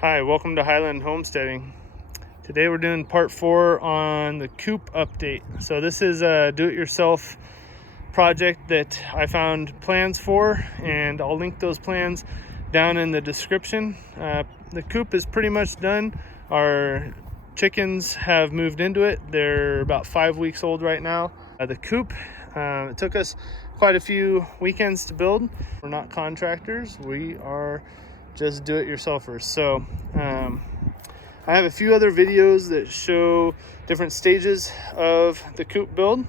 Hi, welcome to Highland Homesteading. Today we're doing part 4 on the Coop update. So this is a do-it-yourself project that I found plans for, and I'll link those plans down in the description. The Coop is pretty much done. Our chickens have moved into it. They're about 5 weeks old right now. The Coop, it took us quite a few weekends to build. We're not contractors, we are just do-it-yourselfers. So I have a few other videos that show different stages of the Coop build,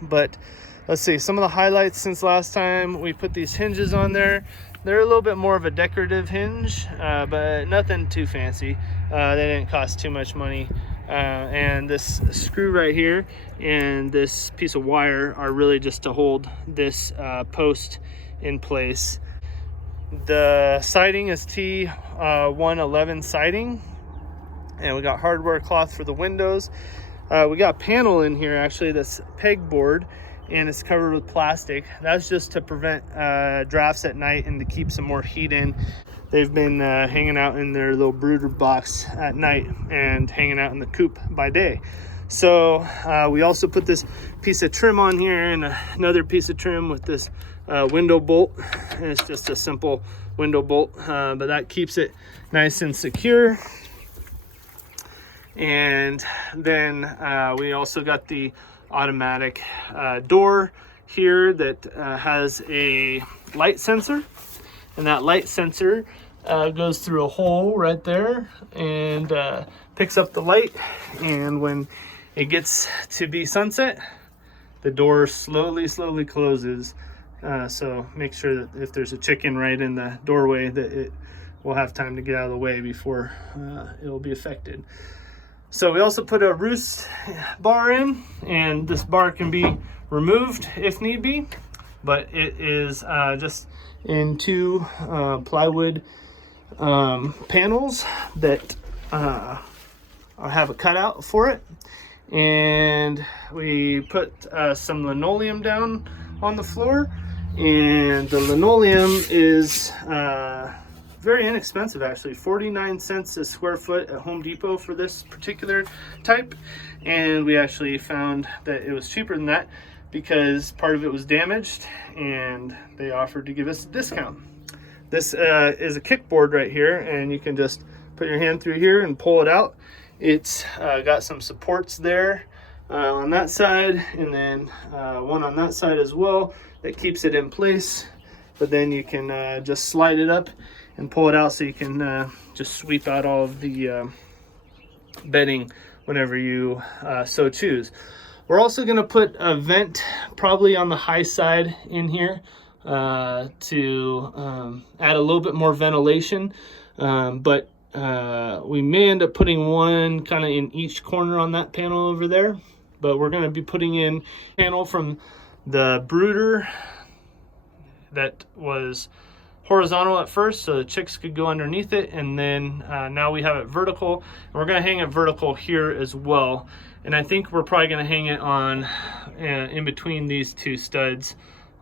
but let's see some of the highlights since last time. We put these hinges on there. They're a little bit more of a decorative hinge, but nothing too fancy. They didn't cost too much money, and this screw right here and this piece of wire are really just to hold this post in place. The siding is T111 siding, and we got hardware cloth for the windows. We got a panel in here actually that's pegboard, and it's covered with plastic. That's just to prevent drafts at night and to keep some more heat in. They've been hanging out in their little brooder box at night and hanging out in the Coop by day. So we also put this piece of trim on here and another piece of trim with this window bolt. And it's just a simple window bolt, but that keeps it nice and secure. And then we also got the automatic door here that has a light sensor, and that light sensor goes through a hole right there and picks up the light, and when it gets to be sunset, the door slowly closes. So make sure that if there's a chicken right in the doorway, that it will have time to get out of the way before it will be affected. So we also put a roost bar in, and this bar can be removed if need be, but it is just in two plywood panels that have a cutout for it. And we put some linoleum down on the floor, and the linoleum is very inexpensive actually, 49 cents a square foot at Home Depot for this particular type. And we actually found that it was cheaper than that because part of it was damaged, and they offered to give us a discount. This is a kickboard right here, and you can just put your hand through here and pull it out. It's got some supports there on that side, and then one on that side as well that keeps it in place. But then you can just slide it up and pull it out, so you can just sweep out all of the bedding whenever you so choose. We're also going to put a vent probably on the high side in here to add a little bit more ventilation, but we may end up putting one kind of in each corner on that panel over there. But we're going to be putting in a panel from the brooder that was horizontal at first, so the chicks could go underneath it, and then now we have it vertical, and we're going to hang it vertical here as well. And I think we're probably going to hang it on in between these two studs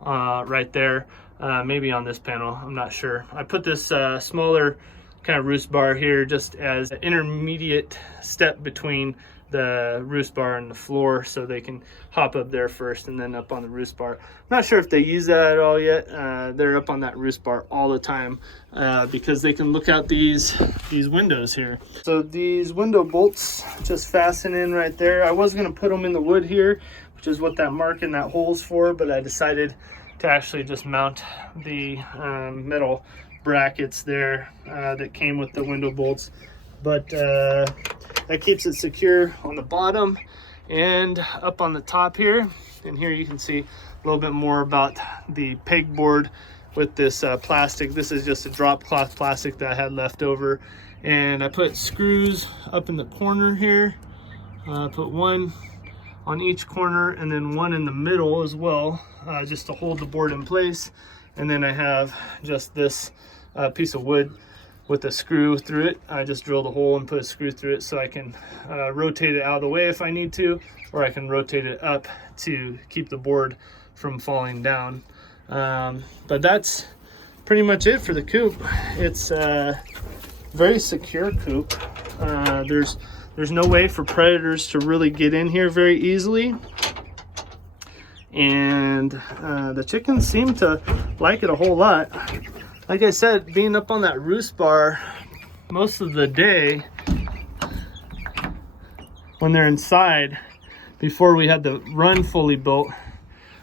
right there, maybe on this panel, I'm not sure. I put this smaller kind of roost bar here just as an intermediate step between the roost bar and the floor, so they can hop up there first and then up on the roost bar. I'm not sure if they use that at all yet. They're up on that roost bar all the time because they can look out these windows here. So these window bolts just fasten in right there. I was going to put them in the wood here, which is what that mark in that hole's for, but I decided to actually just mount the metal brackets there that came with the window bolts. But that keeps it secure on the bottom and up on the top here. And here you can see a little bit more about the pegboard with this plastic. This is just a drop cloth plastic that I had left over, and I put screws up in the corner here. Put one on each corner and then one in the middle as well, just to hold the board in place. And then I have just this piece of wood with a screw through it. I just drilled a hole and put a screw through it so I can rotate it out of the way if I need to, or I can rotate it up to keep the board from falling down. But that's pretty much it for the Coop. It's very secure coop. There's no way for predators to really get in here very easily. And the chickens seem to like it a whole lot. Like I said, being up on that roost bar most of the day when they're inside, before we had the run fully built,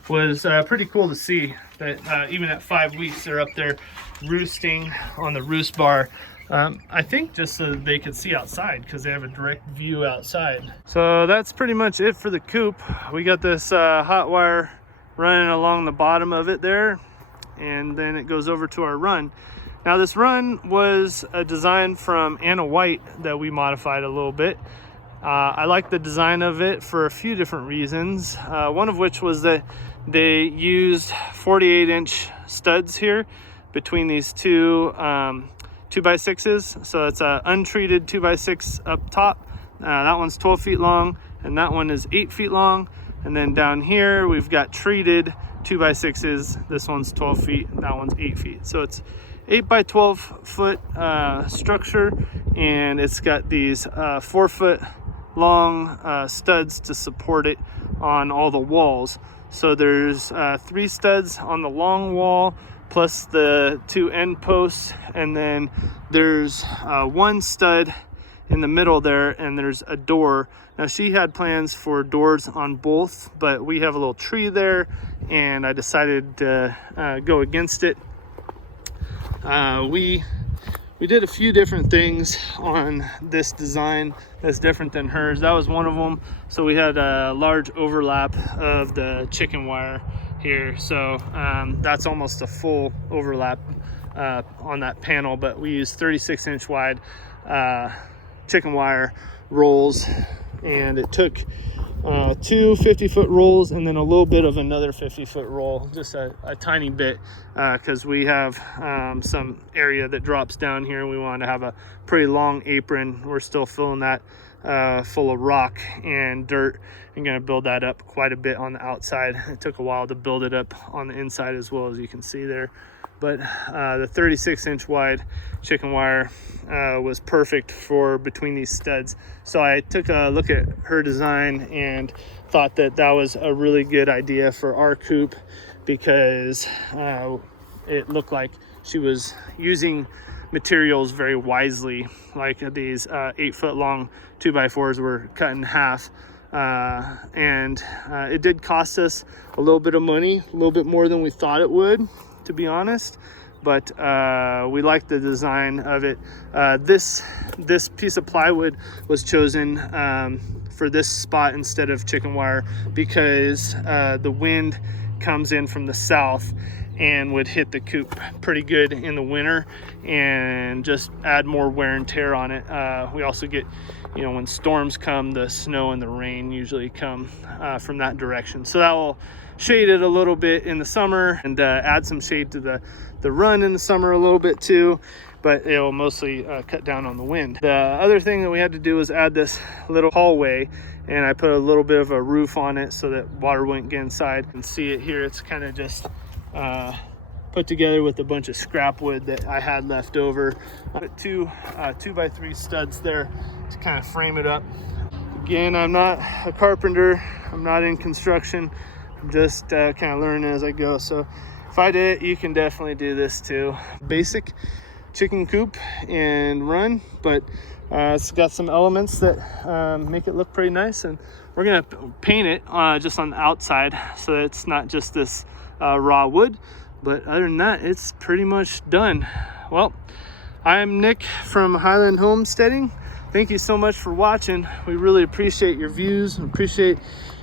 was pretty cool to see that even at 5 weeks they're up there roosting on the roost bar. I think just so that they could see outside, because they have a direct view outside. So that's pretty much it for the coop. We got this hot wire running along the bottom of it there, and then it goes over to our run. Now this run was a design from Anna White that we modified a little bit. I like the design of it for a few different reasons. One of which was that they used 48-inch studs here between these two 2x6s. So it's a untreated 2x6 up top. That one's 12 feet long, and that one is 8 feet long. And then down here we've got treated 2x6s. This one's 12 feet, that one's 8 feet. So it's 8 by 12 foot structure, and it's got these 4 foot long studs to support it on all the walls. So there's 3 studs on the long wall plus the 2 end posts, and then there's 1 stud in the middle there, and there's a door. Now she had plans for doors on both, but we have a little tree there and I decided to go against it. We did a few different things on this design that's different than hers. That was one of them. So we had a large overlap of the chicken wire here. So that's almost a full overlap on that panel, but we used 36-inch wide chicken wire rolls, and it took 2 50-foot rolls and then a little bit of another 50-foot roll, just a tiny bit, because we have some area that drops down here and we want to have a pretty long apron. We're still filling that full of rock and dirt and going to build that up quite a bit on the outside. It took a while to build it up on the inside as well, as you can see there. But the 36-inch wide chicken wire was perfect for between these studs. So I took a look at her design and thought that that was a really good idea for our coop, because it looked like she was using materials very wisely. Like these 8-foot long 2x4s were cut in half. And it did cost us a little bit of money, a little bit more than we thought it would, to be honest, but we like the design of it. This piece of plywood was chosen for this spot instead of chicken wire, because the wind comes in from the south and would hit the coop pretty good in the winter and just add more wear and tear on it. We also get, you know, when storms come, the snow and the rain usually come from that direction. So that will shade it a little bit in the summer and add some shade to the run in the summer a little bit too, but it will mostly cut down on the wind. The other thing that we had to do was add this little hallway, and I put a little bit of a roof on it so that water wouldn't get inside. You can see it here, it's kind of just put together with a bunch of scrap wood that I had left over. I put 2 2x3 studs there to kind of frame it up. Again, I'm not a carpenter, I'm not in construction, I'm just kind of learning as I go. So if I did it, you can definitely do this too. Basic chicken coop and run, but it's got some elements that make it look pretty nice, and we're gonna paint it just on the outside so that it's not just this raw wood. But other than that, it's pretty much done. Well, I'm Nick from Highland Homesteading. Thank you so much for watching. We really appreciate your views and appreciate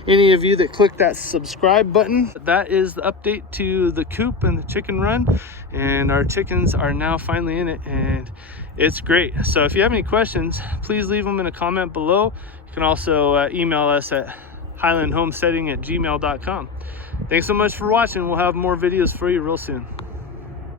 any of you that clicked that subscribe button. That is the update to the coop and the chicken run, and our chickens are now finally in it, and it's great. So if you have any questions, please leave them in a comment below. You can also email us at highlandhomesteading@gmail.com. Thanks so much for watching. We'll have more videos for you real soon.